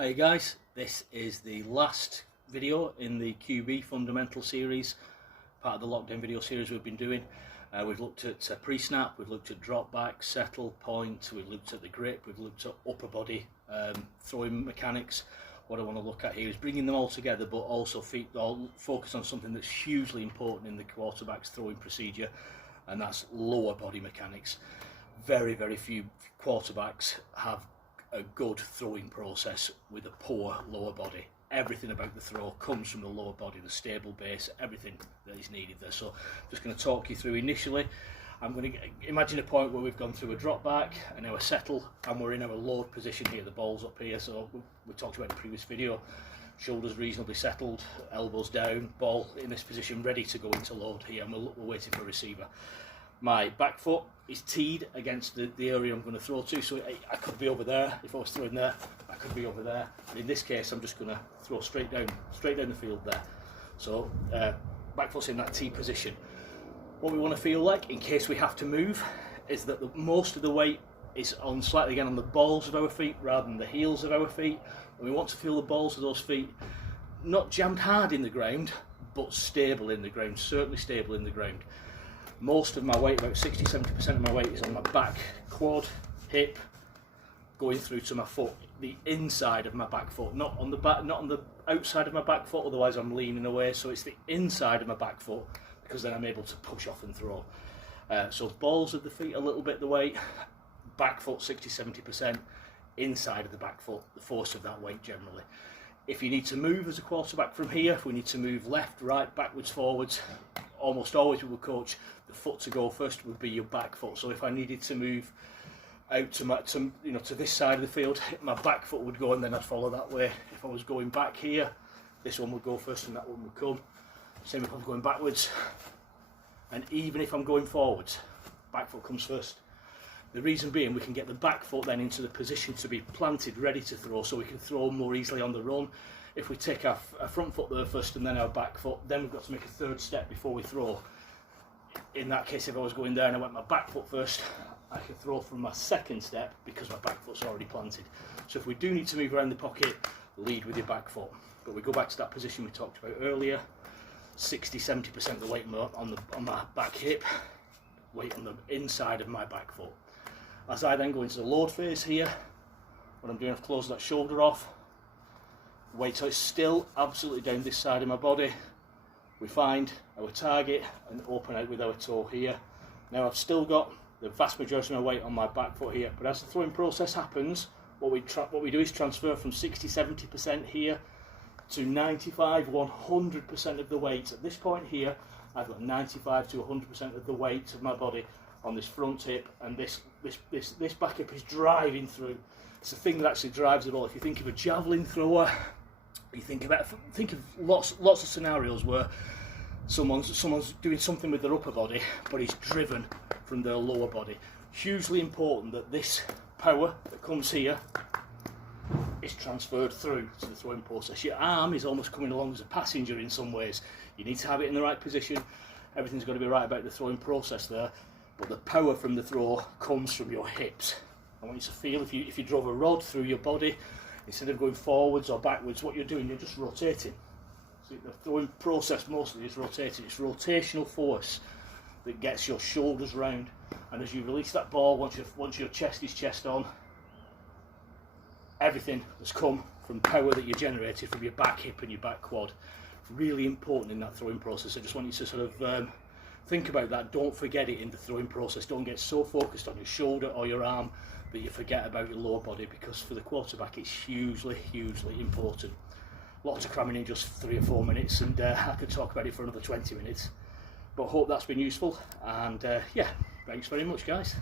Hi guys, this is the last video in the QB fundamental series, part of the lockdown video series we've been doing. We've looked at pre-snap, we've looked at drop back, settle, point, we've looked at the grip, we've looked at upper body throwing mechanics. What I want to look at here is bringing them all together, but also focus on something that's hugely important in the quarterback's throwing procedure, and that's lower body mechanics. Very few quarterbacks have a good throwing process with a poor lower body. Everything about the throw comes from the lower body, the stable base, everything that is needed there. So I'm just going to talk you through initially. I'm going to imagine a point where we've gone through a drop back and now a settle, and we're in our load position here. The ball's up here, so we talked about in the previous video. Shoulders reasonably settled, elbows down, ball in this position ready to go into load here, and we're waiting for a receiver. My back foot is teed against the area I'm going to throw to, so I could be over there. If I was throwing there, I could be over there. In this case, I'm just going to throw straight down the field there. So back foot's in that tee position. What we want to feel like, in case we have to move, is that most of the weight is on slightly again on the balls of our feet rather than the heels of our feet. And we want to feel the balls of those feet not jammed hard in the ground, but stable in the ground, certainly stable in the ground. Most of my weight, about 60-70% of my weight, is on my back, quad, hip, going through to my foot, the inside of my back foot, not on the back, not on the outside of my back foot, otherwise I'm leaning away. So it's the inside of my back foot, because then I'm able to push off and throw. So balls of the feet a little bit the weight, back foot 60-70%, inside of the back foot, the force of that weight generally. If you need to move as a quarterback from here, if we need to move left, right, backwards, forwards, almost always we would coach the foot to go first would be your back foot. So if I needed to move out to this side of the field, my back foot would go and then I'd follow that way. If I was going back here, this one would go first and that one would come. Same if I'm going backwards, and even if I'm going forwards, back foot comes first. The reason being, we can get the back foot then into the position to be planted, ready to throw, so we can throw more easily on the run. If we take our front foot there first and then our back foot, then we've got to make a third step before we throw. In that case, if I was going there and I went my back foot first, I could throw from my second step because my back foot's already planted. So if we do need to move around the pocket, lead with your back foot. But we go back to that position we talked about earlier, 60-70% of the weight on my back hip, weight on the inside of my back foot. As I then go into the load phase here, what I'm doing, I've closed that shoulder off, weight is still absolutely down this side of my body. We find our target and open out with our toe here. Now I've still got the vast majority of my weight on my back foot here, but as the throwing process happens, what we do is transfer from 60-70% here to 95-100% of the weight. At this point here, I've got 95-100% of the weight of my body on this front hip, and this back hip is driving through. It's the thing that actually drives it all. If you think of a javelin thrower, you think of lots of scenarios where someone's doing something with their upper body, but he's driven from their lower body. Hugely important that this power that comes here is transferred through to the throwing process. Your arm is almost coming along as a passenger in some ways. You need to have it in the right position. Everything's got to be right about the throwing process there, but the power from the throw comes from your hips. I want you to feel, if you drove a rod through your body, instead of going forwards or backwards, what you're doing, you're just rotating. So the throwing process mostly is rotating. It's rotational force that gets your shoulders round, and as you release that ball, once your chest is chest on, everything has come from power that you generated from your back hip and your back quad. Really important in that throwing process. I just want you to sort of think about that. Don't forget it in the throwing process. Don't get so focused on your shoulder or your arm that you forget about your lower body, because for the quarterback it's hugely important. Lots of cramming in just 3 or 4 minutes, and I could talk about it for another 20 minutes, but hope that's been useful, and yeah, thanks very much guys.